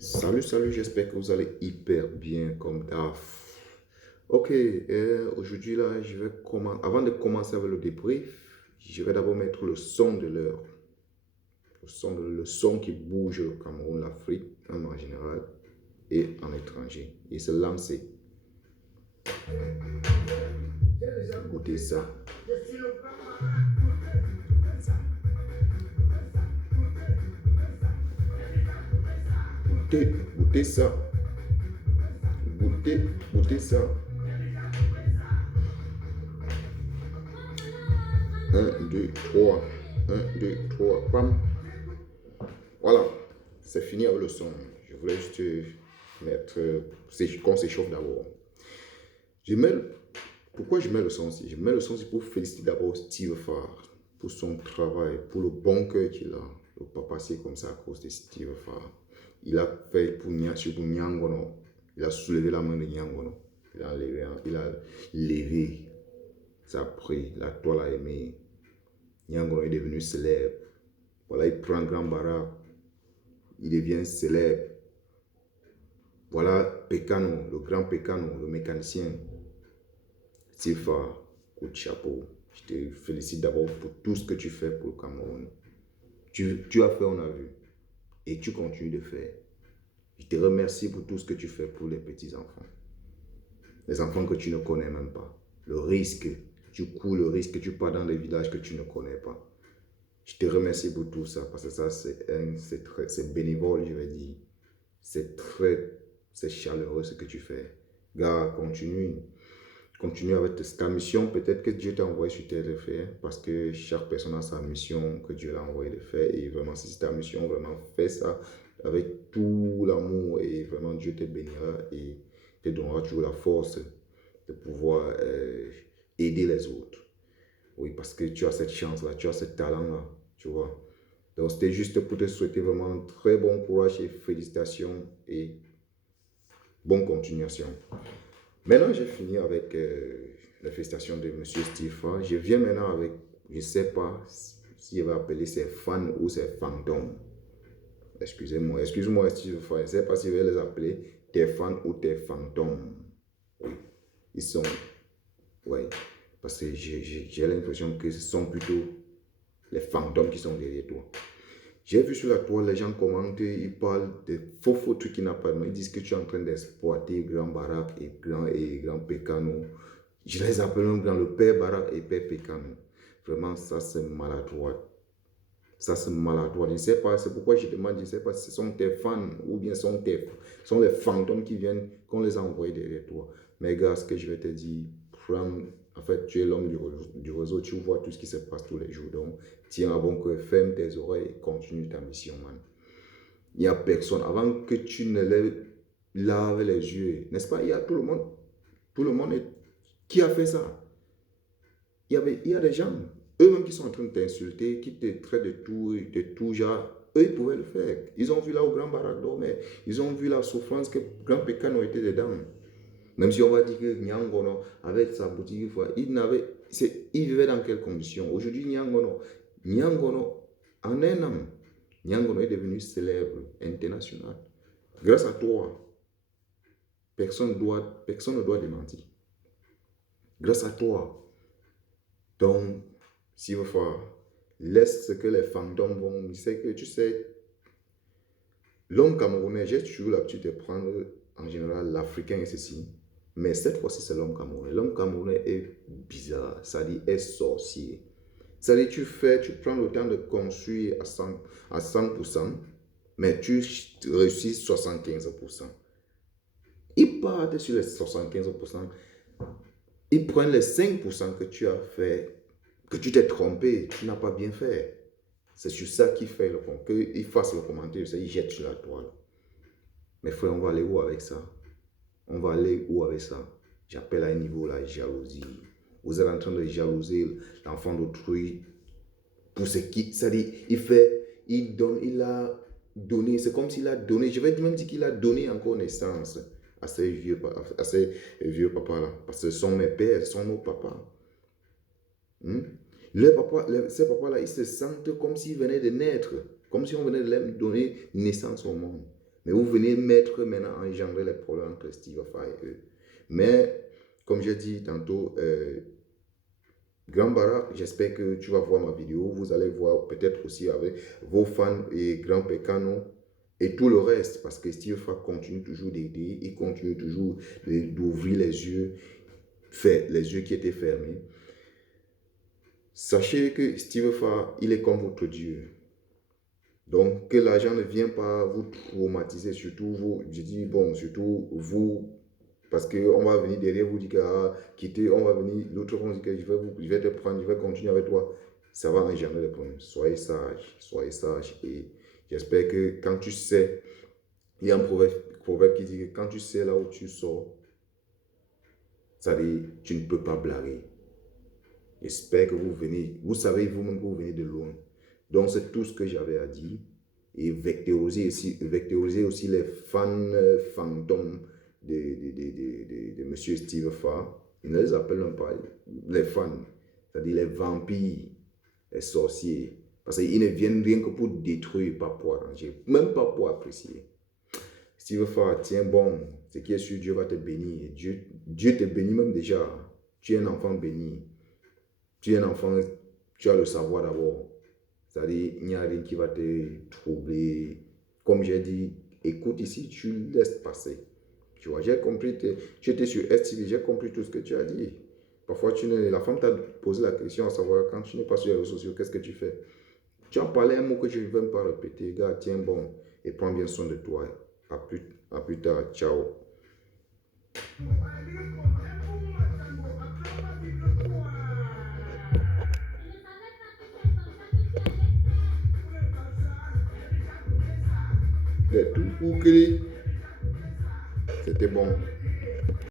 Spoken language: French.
Salut, salut, j'espère que vous allez hyper bien comme d'hab. Ok, aujourd'hui là, avant de commencer avec le débrief, je vais d'abord mettre le son de l'heure. Le son qui bouge au Cameroun, l'Afrique en général et en étranger. Et se lancer. Écoutez ça. Goûtez ça. Goûtez ça. Un, deux, trois. Un, deux, trois. Pam. Voilà, c'est fini avec le son. Je voulais juste mettre, qu'on s'échauffe d'abord. Je mets, Pourquoi je mets le son aussi? Je mets le son aussi pour féliciter d'abord Steve Farr pour son travail, pour le bon cœur qu'il a. Le papa, c'est comme ça à cause de Steve Farr. Il a fait pour Nyangono. Il a soulevé la main de Nyangono. Il a levé. Ça a pris. La toile a aimé. Nyangono est devenu célèbre. Voilà, il prend Grand Barak. Il devient célèbre. Voilà Pekano, le grand Pekano, le mécanicien. Tifa, coup de chapeau. Je te félicite d'abord pour tout ce que tu fais pour le Cameroun. Tu as fait, on a vu. Et tu continues de faire. Je te remercie pour tout ce que tu fais pour les petits-enfants. Les enfants que tu ne connais même pas. Le risque, tu cours le risque que tu pars dans des villages que tu ne connais pas. Je te remercie pour tout ça, parce que ça, c'est bénévole, je vais dire. C'est chaleureux ce que tu fais. Gars, continue. Continue avec ta mission. Peut-être que Dieu t'a envoyé sur terre de faire, parce que chaque personne a sa mission que Dieu l'a envoyé de faire. Et vraiment, si c'est ta mission, vraiment, fais ça avec tout l'amour. Et vraiment, Dieu te bénira et te donnera toujours la force de pouvoir aider les autres. Oui, parce que tu as cette chance-là, tu as ce talent-là, tu vois. Donc, c'était juste pour te souhaiter vraiment un très bon courage et félicitations et bonne continuation. Maintenant, j'ai fini avec les félicitations de M. Stéphane. Je viens maintenant avec, je ne sais pas s'il va appeler ses fans ou ses fantômes. Excuse-moi, Stéphane. Je ne sais pas s'il va les appeler tes fans ou tes fantômes. Oui, ils sont, oui, parce que j'ai l'impression que ce sont plutôt les fantômes qui sont derrière toi. J'ai vu sur la toile, les gens commentent, ils parlent de faux trucs qui n'ont pas de nom. Ils disent que tu es en train d'exploiter Grand Barak et Grand Pekano. Je les appelle même le Père Barak et Père Pekano. Vraiment, ça c'est maladroit. Ça c'est maladroit. Je ne sais pas, c'est pourquoi je demande, je ne sais pas si ce sont tes fans ou bien sont les fantômes qui viennent, qu'on les a envoyés derrière toi. Mais gars, ce que je vais te dire, en fait, tu es l'homme du réseau, tu vois tout ce qui se passe tous les jours. Donc, tiens à bon cœur, ferme tes oreilles et continue ta mission, man. Il n'y a personne. Avant que tu ne laves les yeux, n'est-ce pas? Il y a tout le monde. Tout le monde qui a fait ça? Il y a des gens, eux-mêmes qui sont en train de t'insulter, qui te traitent de tout genre. Eux, ils pouvaient le faire. Ils ont vu là au Grand Barak dormir. Ils ont vu la souffrance que Grand Pécano était dedans. Même si on va dire que Nyangono, avec sa boutique, il vivait dans quelles conditions? Aujourd'hui, Nyangono, en un an, Nyangono est devenu célèbre, international. Grâce à toi, personne ne doit démentir. Grâce à toi. Donc, s'il veut faire, laisse ce que les fantômes vont. Tu sais, l'homme camerounais, j'ai toujours l'habitude de prendre en général l'Africain et ceci. Mais cette fois-ci, c'est l'homme camerounais. L'homme camerounais est bizarre, ça dit est sorcier. Ça dit, tu prends le temps de construire à 100%, mais tu réussis 75%. Ils partent sur les 75%, ils prennent les 5% que tu as fait, que tu t'es trompé, tu n'as pas bien fait. C'est sur ça qu'il fait qu'il fasse le commentaire, il jette sur la toile. Mais frère, on va aller où avec ça? On va aller où avec ça? J'appelle à un niveau la jalousie. Vous êtes en train de jalouser l'enfant d'autrui pour ce qui, c'est-à-dire, il a donné, c'est comme s'il a donné, je vais même dire qu'il a donné encore naissance à ces vieux papas-là. Parce que ce sont mes pères, ce sont nos papas. Ces papas-là, ils se sentent comme s'ils venaient de naître, comme si on venait de leur donner naissance au monde. Mais vous venez mettre maintenant, engendrer les problèmes entre Steve Fa et eux. Mais, comme j'ai dit tantôt, Grand Barak, j'espère que tu vas voir ma vidéo. Vous allez voir peut-être aussi avec vos fans et Grand Pekano et tout le reste. Parce que Steve Fa continue toujours d'aider. Il continue toujours d'ouvrir les yeux qui étaient fermés. Sachez que Steve Fa, il est comme votre Dieu. Donc, que l'argent ne vient pas vous traumatiser, surtout vous, je dis, bon, surtout vous, parce qu'on va venir derrière vous dire que, quitter, on va venir, l'autre va dire que je vais te prendre, je vais continuer avec toi. Ça va engendrer des problèmes. Soyez sage. Et j'espère que quand tu sais, il y a un proverbe qui dit que quand tu sais là où tu sors, ça dit, tu ne peux pas blaguer. J'espère que vous venez, vous savez vous-même que vous venez de loin. Donc, c'est tout ce que j'avais à dire. Et vectoriser aussi les fans fantômes de M. Steve Fa. Ils ne les appellent même pas les fans, c'est-à-dire les vampires, les sorciers. Parce qu'ils ne viennent rien que pour détruire, pas pour arranger, même pas pour apprécier. Steve Fa, tiens bon, ce qui est sûr, Dieu va te bénir. Dieu te bénit même déjà. Tu es un enfant béni. Tu es un enfant, tu as le savoir d'abord. C'est-à-dire, il n'y a rien qui va te troubler. Comme j'ai dit, écoute ici, tu laisses passer. Tu vois, j'ai compris, tu étais sur STV, j'ai compris tout ce que tu as dit. Parfois, la femme t'a posé la question à savoir, quand tu n'es pas sur les réseaux sociaux, qu'est-ce que tu fais? Tu as parlé un mot que je ne vais même pas répéter. Gars, tiens bon, et prends bien soin de toi. À plus tard, ciao. C'était bon.